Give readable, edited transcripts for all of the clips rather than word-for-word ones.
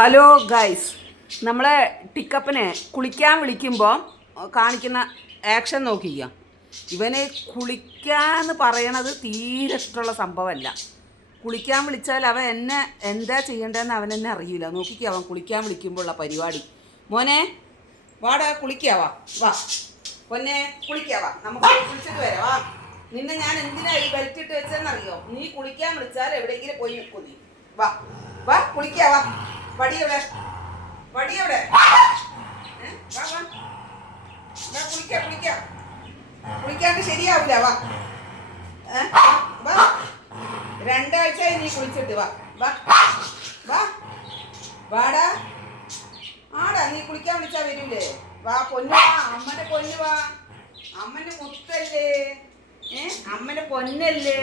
Hello guys, നമ്മളെ ടിക്കപ്പനെ കുളിക്കാൻ വിളിക്കുമ്പോൾ കാണിക്കുന്ന ആക്ഷൻ നോക്കിക്കുക. ഇവന് കുളിക്കാന്ന് പറയണത് തീരെ ഇഷ്ടമുള്ള സംഭവമല്ല. കുളിക്കാൻ വിളിച്ചാൽ അവൻ എന്നെ എന്താ ചെയ്യേണ്ടതെന്ന് അവൻ എന്നെ അറിയില്ല. നോക്കിക്കുക, അവൻ കുളിക്കാൻ വിളിക്കുമ്പോൾ ഉള്ള പരിപാടി. മോനെ വാടാ, കുളിക്കാവാ, വാ പൊന്നെ, കുളിക്കാവാ, നമുക്ക് കുളിച്ചിട്ട് വരാം, വാ. നിന്നെ ഞാൻ എന്തിനാ ഈ ബെൽറ്റ് ഇട്ട് വെച്ചതെന്നറിയോ? നീ കുളിക്കാൻ വിളിച്ചാൽ എവിടെയെങ്കിലും പോയി നിൽക്കൂ. നീ വാ വാ, കുളിക്കാവാ. വടിയെവിടെ, വടിയെവിടെ? കുളിക്കാണ്ട് ശരിയാവില്ല. വാ വാ, 2 ആഴ്ചയായി നീ കുളിച്ചിട്ട്. വാ വാ വാ, വാടാ. ആടാ, നീ കുളിക്കാൻ വിളിച്ചാ വരൂലേ? വാ പൊന്നു, വാ, അമ്മന്റെ പൊന്നു, വാ. അമ്മന്റെ മുത്തല്ലേ, അമ്മന്റെ പൊന്നല്ലേ,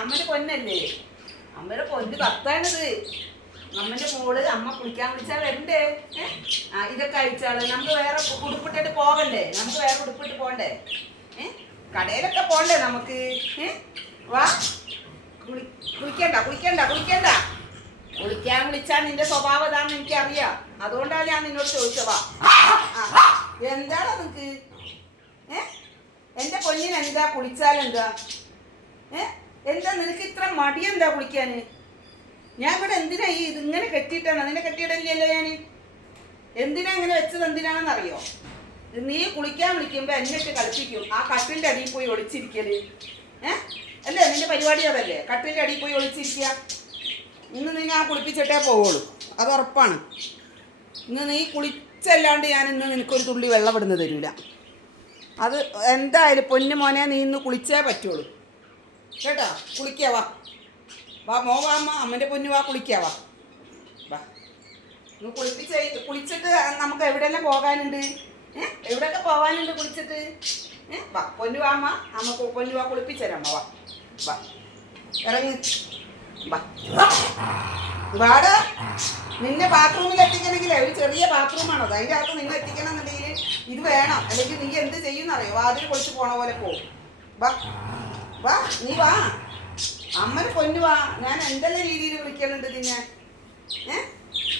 അമ്മന്റെ പൊന്നല്ലേ, അമ്മയുടെ പൊന്ന് കത്താണത്. അമ്മന്റെ മോള് അമ്മ കുളിക്കാൻ വിളിച്ചാൽ വരണ്ടേ? ഇതൊക്കെ അയച്ചാള്. നമുക്ക് വേറെ ഉടുപ്പിട്ടിട്ട് പോകണ്ടേ? നമുക്ക് വേറെ ഉടുപ്പിട്ട് പോകണ്ടേ? കടയിലൊക്കെ പോകണ്ടേ നമുക്ക്? വാ, കുളിക്കണ്ട കുളിക്കണ്ട കുളിക്കണ്ട. കുളിക്കാൻ വിളിച്ചാൽ നിന്റെ സ്വഭാവം ഇതാണെന്ന് എനിക്കറിയാം. അതുകൊണ്ടാണ് ഞാൻ നിന്നോട് ചോദിച്ചത്. വാ. എന്താണ് നിനക്ക്? എന്റെ പൊന്നിന് എന്താ കുളിച്ചാലെന്താ? എന്താ നിനക്ക് ഇത്ര മടി? എന്താ കുളിക്കാന്? ഞാൻ ഇവിടെ എന്തിനാ ഈ ഇതിങ്ങനെ കെട്ടിയിട്ടാണ്? അതിനെ കെട്ടിയിടല്ലല്ലോ ഞാൻ. എന്തിനാ ഇങ്ങനെ വെച്ചത്? എന്തിനാണെന്നറിയോ? നീ കുളിക്കാൻ വിളിക്കുമ്പോ എന്നിട്ട് കളിപ്പിക്കും. ആ കട്ടിലിന്റെ അടിയിൽ പോയി ഒളിച്ചിരിക്കല്. അല്ലേ നിന്റെ പരിപാടി? അതല്ലേ, കട്ടിലിന്റെ അടിയിൽ പോയി ഒളിച്ചിരിക്കുക. ഇന്ന് നീ ഞാൻ കുളിപ്പിച്ചിട്ടേ പോവുള്ളൂ, അത് ഉറപ്പാണ്. ഇന്ന് നീ കുളിച്ചല്ലാണ്ട് ഞാൻ ഇന്ന് നിനക്കൊരു തുള്ളി വെള്ളം ഇടുന്ന് തരൂല. അത് എന്തായാലും പൊന്നു മോനെ, നീ ഇന്ന് കുളിച്ചേ പറ്റുള്ളൂ കേട്ടോ. കുളിക്കാവാ, വാ മോ, വാ അമ്മ, അമ്മൻ്റെ പൊന്നു, വാ കുളിക്കാവാ, വാ. കുളിച്ചിട്ട് നമുക്ക് എവിടെയെല്ലാം പോകാനുണ്ട്? എവിടെയൊക്കെ പോകാനുണ്ട് കുളിച്ചിട്ട്? വാ പൊന്നു, വാ അമ്മ, അമ്മ പൊന്നു, വാ കുളിപ്പിച്ചേരാം. അമ്മ വാ വാ, ഇറങ്ങി വാ. വാടാ, നിന്നെ ബാത്റൂമിൽ എത്തിക്കണമെങ്കിൽ ഒരു ചെറിയ ബാത്റൂമാണത്, അതിൻ്റെ അകത്ത് നിന്നെ എത്തിക്കണം എന്നുണ്ടെങ്കിൽ ഇത് വേണം. അല്ലെങ്കിൽ നീ എന്ത് ചെയ്യുമെന്നറിയോ? വാതിൽ പൊളിച്ച് പോണ പോലെ പോകും. വാ വാ, നീ വാ, അമ്മനെ പൊന്നു, വാ. ഞാൻ എന്തെല്ലാം രീതിയിൽ വിളിക്കുന്നുണ്ട് നിന്നെ.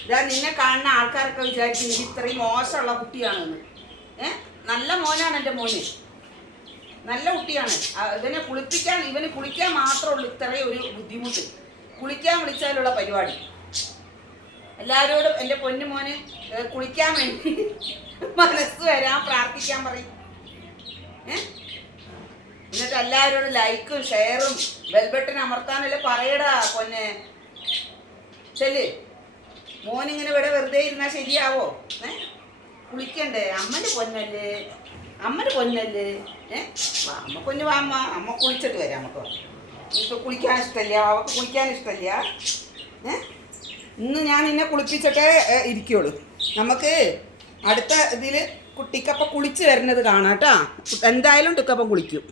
ഇതാ നിന്നെ കാണുന്ന ആൾക്കാരൊക്കെ വിചാരിക്കും നീ ഇത്രയും മോശമുള്ള കുട്ടിയാണെന്ന്. നല്ല മോനാണ് എൻ്റെ മോന്, നല്ല കുട്ടിയാണ്. ഇവന് കുളിക്കാൻ മാത്രമേ ഉള്ളൂ ഇത്രയും ഒരു ബുദ്ധിമുട്ട്. കുളിക്കാൻ വിളിച്ചാലുള്ള പരിപാടി. എല്ലാവരോടും എൻ്റെ പൊന്നു മോന് കുളിക്കാൻ വേണ്ടി മനസ്സ് വരാൻ പ്രാർത്ഥിക്കാൻ പറയും. എന്നിട്ട് എല്ലാവരോടും ലൈക്കും ഷെയറും ബെൽബട്ടൺ അമർത്താനല്ലേ പറയടാ പൊന്നെ. ചെല്ല്, മോനിങ്ങനെ ഇവിടെ വെറുതെ ഇരുന്നാൽ ശരിയാവോ? കുളിക്കണ്ടേ? അമ്മൻ്റെ പൊന്നല്ലേ, അമ്മൻ്റെ പൊന്നല്ലേ. അമ്മ പൊന്നു, വാ അമ്മ, അമ്മ കുളിച്ചിട്ട് വരാം. നമുക്ക് ഇപ്പോൾ കുളിക്കാൻ ഇഷ്ടമില്ല, അവൾക്ക് കുളിക്കാൻ ഇഷ്ടമില്ല. ഇന്ന് ഞാൻ നിന്നെ കുളിപ്പിച്ചിട്ടേ ഇരിക്കുള്ളൂ. നമുക്ക് അടുത്ത ഇതിൽ ടിക്കപ്പം കുളിച്ച് വരുന്നത് കാണാം കേട്ടോ. എന്തായാലും ടിക്കപ്പം കുളിക്കും.